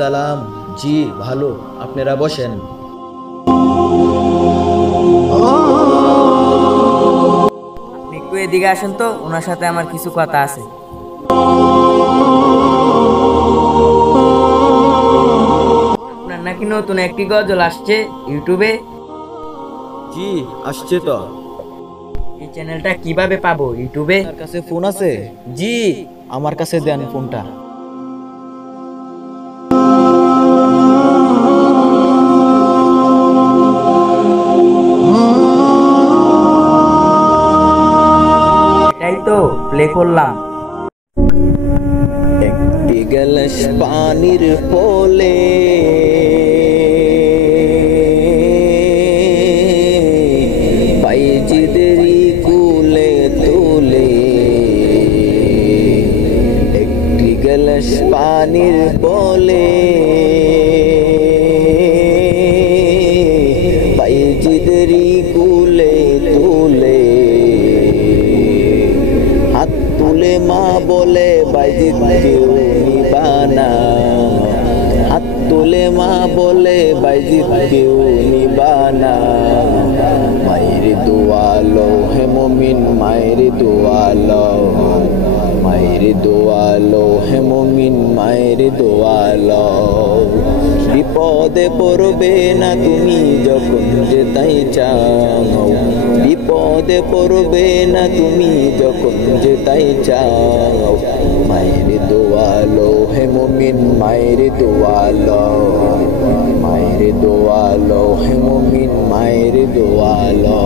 সালাম। জি ভালো, আপনারা বসেন। আপনি একটু এদিকে আসেন তো, ওনার সাথে আমার কিছু কথা আছে। আপনার নাকি নতুন একটি গজল আসছে ইউটিউবে। জি আসছে তো। এই চ্যানেলটা কিভাবে পাবো ইউটিউবে? আপনার কাছে ফোন আছে? জি। আমার কাছে দেন ফোনটা। এটাই তো প্লে করলাম। একটি গ্লাস পানির পোলে বাইজিদেরই কুলে তুলে, একটি গ্লাস পানির পোলে বাইজিদেরই কুলে তুলে, হাত তুলে মা বলে বাইজিদ কেউ নিবানা, হাত তুলে মা বলে বাইজিদ কেউ নিবানা। মায়ের দোয়ালো হে মুমিন, মায়ের দোয়ালো, মায়ের দোয়ালো হে মুমিন, মায়ের দোয়ালো। বিপদে পড়বে না তুমি যখন যেতাই চাও, বিপদে পড়বে না তুমি যখন যেতাই চাও। মায়ের দোয়ালো হে মুমিন, মায়ের দোয়ালো, মায়ের দোয়ালো হে মুমিন, মায়ের দোয়ালো।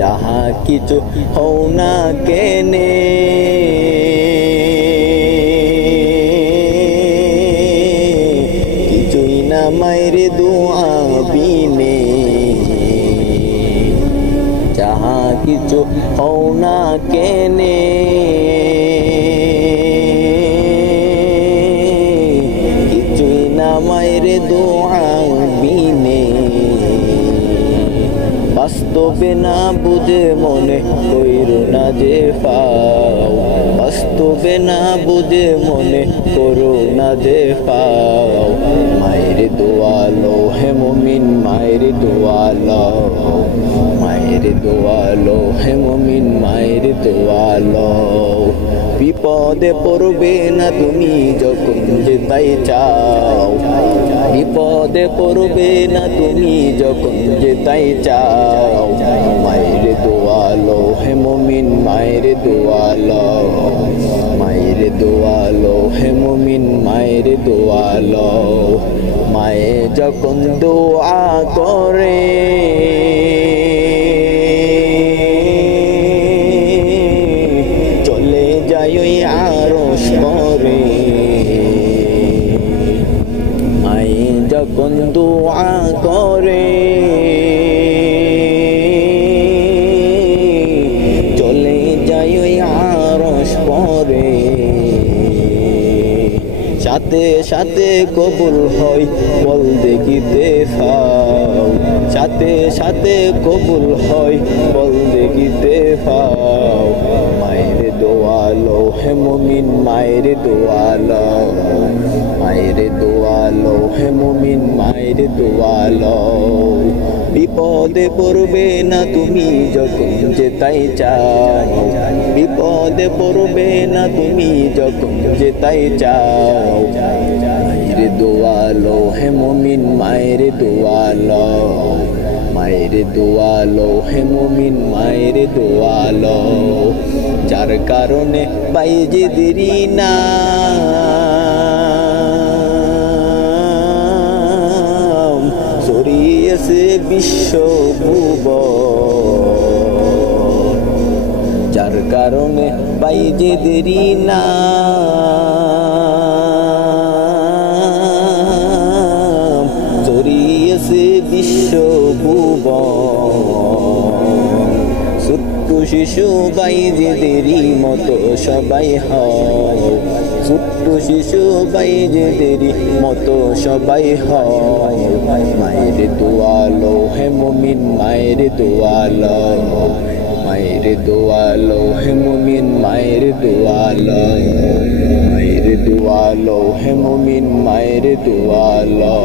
যাহা কিছু হও না কেনে কিছুই না মায়ের দোয়া বিনে, যাহা কিছু হও না কেনে কিছুই না মায়ের দোয়া বিনে। বাস্তবে না বুঝে মনে কইরো না যে পাও, বাস্তবে না বুঝে মনে করো না যে পাও। মায়ের দোয়ালো হে মুমিন, মায়ের দোয়ালো, মায়ের দোয়ালো হে মুমিন, মায়ের দোয়ালো। বিপদে পড়বে না তুমি যখন যেতাই চাও, বিপদে পড়বে না তুমি যখন যেতাই চাও। মায়ের দোয়ালো হে মুমিন, মায়ের দোয়ালো, মায়ের দোয়ালো হে মুমিন, মায়ের দোয়ালো। মায়ে যখন দোয়া করে চলে যায় ওই আরশ পরে, মায়ে যখন দোয়া করে চলে যায় ওই আরশ পরে। সাথে সাথে কবুল হয় বল দেখিতে পাও, সাথে সাথে কবুল হয় বল দেখিতে পাও। মায়ের দোয়ালো হে মুমিন, মায়ের দোয়ালো, মায়ের দোয়ালো হে মুমিন, মায়ের দোয়ালো। বিপদে পড়বে না তুমি যখন যেতাই চাও, বিপদে পড়বে না তুমি যখন যেতাই চাও। মায়ের দোয়ালো হে মুমিন, মায়ের দোয়ালো, মায়ের দোয়ালো হে মুমিন, মায়ের দোয়ালো। যার কারণে বাইজিদেরই নাম ছড়িয়েছে বিশ্ব ভুবন, যার কারণে বাইজিদেরই নাম ছড়িয়েছে বিশ্ব ভুবন। ছোট্ট শিশু বাইজিদেরই মতো সবাই হও, ছোট্ট শিশু বাইজিদেরই মতো সবাই হও। মায়ের দোয়ালো হে মুমিন, মায়ের দোয়ালো, মায়ের দোয়ালো হে মুমিন, মায়ের দোয়ালো, মায়ের দুয়ালো হে মুমিন মায়ের দুয়ালো।